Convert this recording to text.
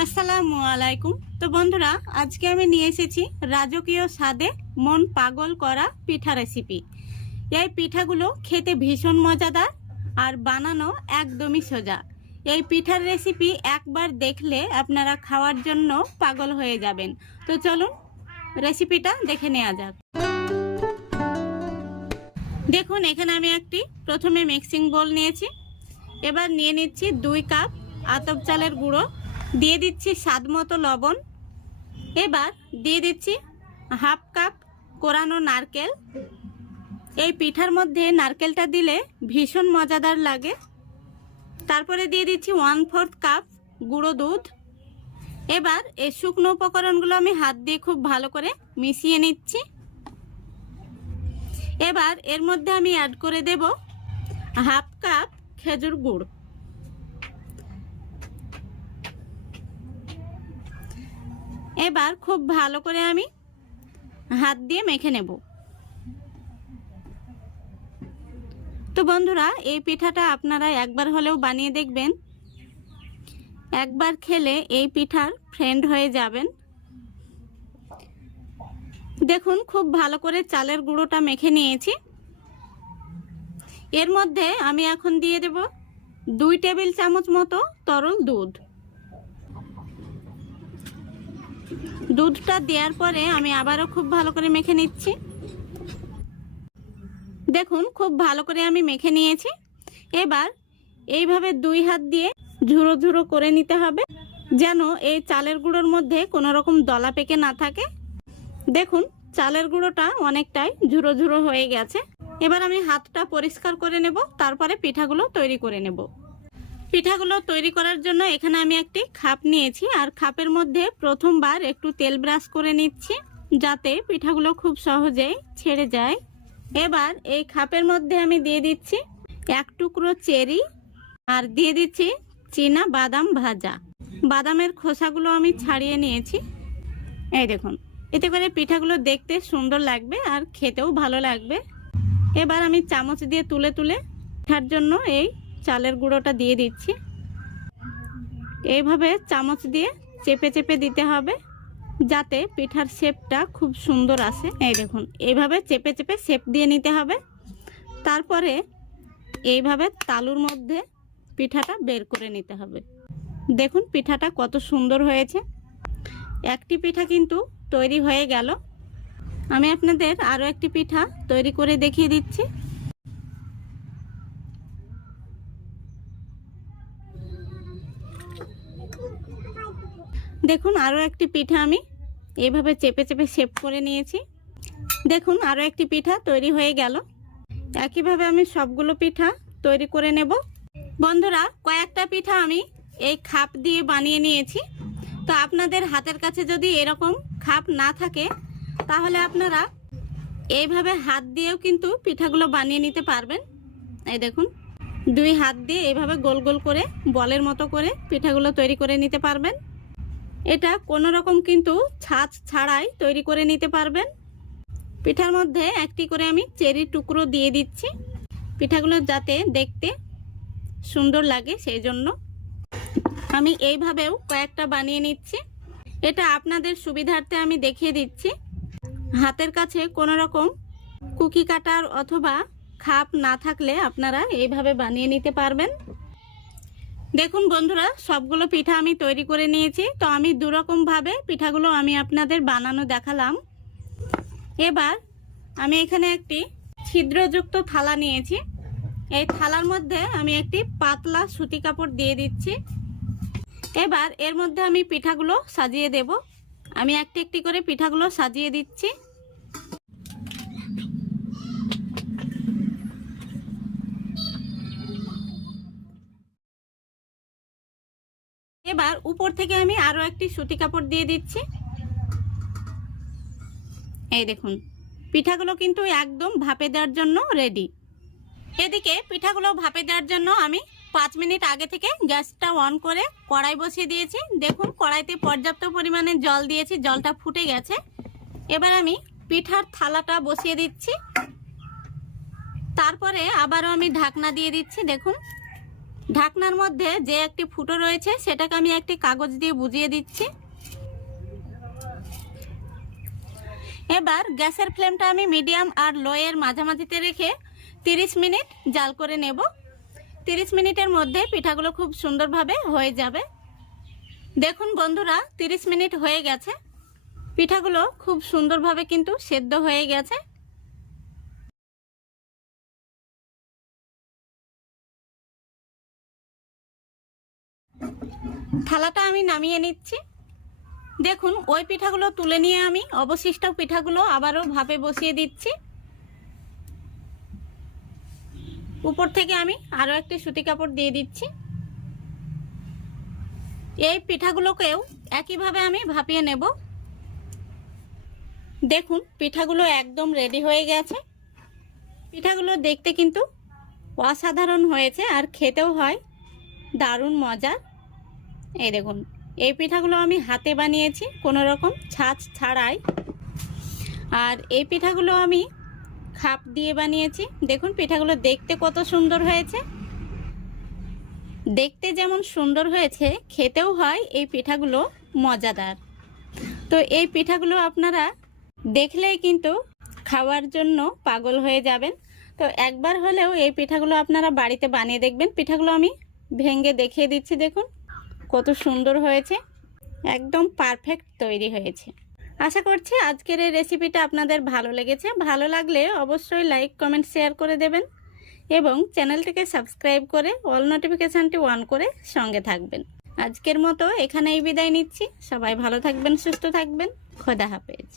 আসসালামু আলাইকুম। তো বন্ধুরা, আজকে আমি নিয়ে এসেছি রাজকীয় স্বাদে মন পাগল করা পিঠা রেসিপি। এই পিঠাগুলো খেতে ভীষণ মজাদার আর বানানো একদমই সোজা। এই পিঠার রেসিপি একবার দেখলে আপনারা খাওয়ার জন্য পাগল হয়ে যাবেন। তো চলুন রেসিপিটা দেখে নেওয়া যাক। দেখুন, এখানে আমি প্রথমে মিক্সিং বোল নিয়েছি। এবার নিয়ে নিচ্ছি 2 কাপ আতপ চালের গুঁড়ো, দিয়ে দিচ্ছি স্বাদ মতো লবণ। এবার দিয়ে দিচ্ছি হাফ কাপ কোরানো নারকেল। এই পিঠার মধ্যে নারকেলটা দিলে ভীষণ মজাদার লাগে। তারপরে দিয়ে দিচ্ছি 1/4 কাপ গুঁড়ো দুধ। এবার এই শুকনো উপকরণগুলো আমি হাত দিয়ে খুব ভালো করে মিশিয়ে নিচ্ছি। এবার এর মধ্যে আমি অ্যাড করে দেব হাফ কাপ খেজুর গুড়। এবার খুব ভালো করে আমি হাত দিয়ে মেখে নেব। তো বন্ধুরা, এই পিঠাটা আপনারা একবার হলেও বানিয়ে দেখবেন। একবার খেলে এই পিঠার ফ্রেন্ড হয়ে যাবেন। দেখুন, খুব ভালো করে চালের গুঁড়োটা মেখে নিয়েছি। এর মধ্যে আমি এখন দিয়ে দেব 2 টেবিল চামচ মতো তরল দুধ। দুধটা দেওয়ার পরে আমি আবারও খুব ভালো করে মেখে নিচ্ছি। দেখুন, খুব ভালো করে আমি মেখে নিয়েছি। এবার এইভাবে 2 হাত দিয়ে ঝুড়ো ঝুড়ো করে নিতে হবে, যেন এই চালের গুঁড়োর মধ্যে কোনো রকম দলা পেকে না থাকে। দেখুন, চালের গুঁড়োটা অনেকটাই ঝুড়ো ঝুড়ো হয়ে গেছে। এবার আমি হাতটা পরিষ্কার করে নেব, তারপরে পিঠাগুলো তৈরি করে নেব। পিঠাগুলো তৈরি করার জন্য এখানে আমি একটি খাপ নিয়েছি, আর খাপের মধ্যে প্রথমবার একটু তেল ব্রাশ করে নিচ্ছি, যাতে পিঠাগুলো খুব সহজেই ছেড়ে যায়। এবার এই খাপের মধ্যে আমি দিয়ে দিচ্ছি 1 টুকরো চেরি, আর দিয়ে দিচ্ছি চীনা বাদাম ভাজা। বাদামের খোসাগুলো আমি ছাড়িয়ে নিয়েছি। এই দেখুন, এতে করে পিঠাগুলো দেখতে সুন্দর লাগবে আর খেতেও ভালো লাগবে। এবার আমি চামচ দিয়ে তুলে তুলে পিঠার জন্য এই চালের গুঁড়োটা দিয়ে দিচ্ছি। এইভাবে চামচ দিয়ে চেপে চেপে দিতে হবে, যাতে পিঠার শেপটা খুব সুন্দর আসে। এই দেখুন, এইভাবে চেপে চেপে শেপ দিয়ে নিতে হবে। তারপরে এইভাবে তালুর মধ্যে পিঠাটা বের করে নিতে হবে। দেখুন, পিঠাটা কত সুন্দর হয়েছে। একটি পিঠা কিন্তু তৈরি হয়ে গেল। আমি আপনাদের আরও একটি পিঠা তৈরি করে দেখিয়ে দিচ্ছি। দেখুন, আরও একটি পিঠা আমি এইভাবে চেপে চেপে শেপ করে নিয়েছি। দেখুন, আরও একটি পিঠা তৈরি হয়ে গেল। একইভাবে আমি সবগুলো পিঠা তৈরি করে নেব। বন্ধুরা, কয়েকটা পিঠা আমি এই খাপ দিয়ে বানিয়ে নিয়েছি। তো আপনাদের হাতের কাছে যদি এরকম খাপ না থাকে, তাহলে আপনারা এইভাবে হাত দিয়েও কিন্তু পিঠাগুলো বানিয়ে নিতে পারবেন। এই দেখুন, 2 হাত দিয়ে এইভাবে গোল গোল করে বলের মতো করে পিঠাগুলো তৈরি করে নিতে পারবেন। এটা কোনো রকম কিন্তু ছাঁচ ছাড়াই তৈরি করে নিতে পারবেন। পিঠার মধ্যে একটি করে আমি চেরি টুকরো দিয়ে দিচ্ছি, পিঠাগুলো যাতে দেখতে সুন্দর লাগে সেই জন্য। আমি এইভাবেও কয়েকটা বানিয়ে নিচ্ছি। এটা আপনাদের সুবিধার্থে আমি দেখিয়ে দিচ্ছি। হাতের কাছে কোনো রকম কুকি কাটার অথবা খাপ না থাকলে আপনারা এইভাবে বানিয়ে নিতে পারবেন। দেখুন বন্ধুরা, সবগুলো পিঠা আমি তৈরি করে নিয়েছি। তো আমি 2 রকমভাবে পিঠাগুলো আমি আপনাদের বানানো দেখালাম। এবার আমি এখানে একটি ছিদ্রযুক্ত থালা নিয়েছি। এই থালার মধ্যে আমি একটি পাতলা সুতি কাপড় দিয়ে দিচ্ছি। এবার এর মধ্যে আমি পিঠাগুলো সাজিয়ে দেব। আমি একটি একটি করে পিঠাগুলো সাজিয়ে দিচ্ছি। এবার উপর থেকে আমি আরো একটি সুতি কাপড় দিয়ে দিচ্ছি। এই দেখুন, পিঠাগুলো কিন্তু একদম ভাপে দেওয়ার জন্য রেডি। এদিকে পিঠাগুলো ভাপে দেওয়ার জন্য আমি 5 মিনিট আগে থেকে গ্যাসটা অন করে কড়াই বসিয়ে দিয়েছি। দেখুন, কড়াইতে পর্যাপ্ত পরিমাণে জল দিয়েছি, জলটা ফুটে গেছে। এবার আমি পিঠার থালাটা বসিয়ে দিচ্ছি। তারপরে আবারও আমি ঢাকনা দিয়ে দিচ্ছি। দেখুন, ঢাকনার মধ্যে যে একটি ফুটো রয়েছে সেটাকে আমি একটি কাগজ দিয়ে বুজিয়ে দিচ্ছি। এবার গ্যাসের ফ্লেমটা আমি মিডিয়াম আর লো এর মাঝামাঝিতে রেখে 30 মিনিট জাল করে নেব। 30 মিনিটের মধ্যে পিঠাগুলো খুব সুন্দরভাবে হয়ে যাবে। দেখুন বন্ধুরা, 30 মিনিট হয়ে গেছে, পিঠাগুলো খুব সুন্দরভাবে কিন্তু সেদ্ধ হয়ে গেছে। থালাটা আমি নামিয়ে নিচ্ছি। দেখুন ওই পিঠাগুলো তুলে নিয়ে আমি অবশিষ্ট পিঠাগুলো আবারও ভাপে বসিয়ে দিচ্ছি। উপর থেকে আমি আরও একটি সুতি কাপড় দিয়ে দিচ্ছি। এই পিঠাগুলোকেও একইভাবে আমি ভাপিয়ে নেব। দেখুন পিঠাগুলো একদম রেডি হয়ে গেছে। পিঠাগুলো দেখতে কিন্তু অসাধারণ হয়েছে আর খেতেও হয় দারুণ মজার। এই দেখুন, এই পিঠাগুলো আমি হাতে বানিয়েছি, কোনো রকম ছাঁচ ছাড়াই। আর এই পিঠাগুলো আমি খাপ দিয়ে বানিয়েছি। দেখুন পিঠাগুলো দেখতে কত সুন্দর হয়েছে। দেখতে যেমন সুন্দর হয়েছে, খেতেও হয় এই পিঠাগুলো মজাদার। তো এই পিঠাগুলো আপনারা দেখলেই কিন্তু খাওয়ার জন্য পাগল হয়ে যাবেন। তো একবার হলেও এই পিঠাগুলো আপনারা বাড়িতে বানিয়ে দেখবেন। পিঠাগুলো আমি ভেঙে দেখিয়ে দিচ্ছি। দেখুন কত সুন্দর হয়েছে, একদম পারফেক্ট তৈরি হয়েছে। আশা করছি আজকের এই রেসিপিটা আপনাদের ভালো লেগেছে। ভালো লাগলে অবশ্যই লাইক, কমেন্ট, শেয়ার করে দেবেন এবং চ্যানেলটিকে সাবস্ক্রাইব করে অল নোটিফিকেশানটি অন করে সঙ্গে থাকবেন। আজকের মতো এখানেই বিদায় নিচ্ছি। সবাই ভালো থাকবেন, সুস্থ থাকবেন। খোদা হাফেজ।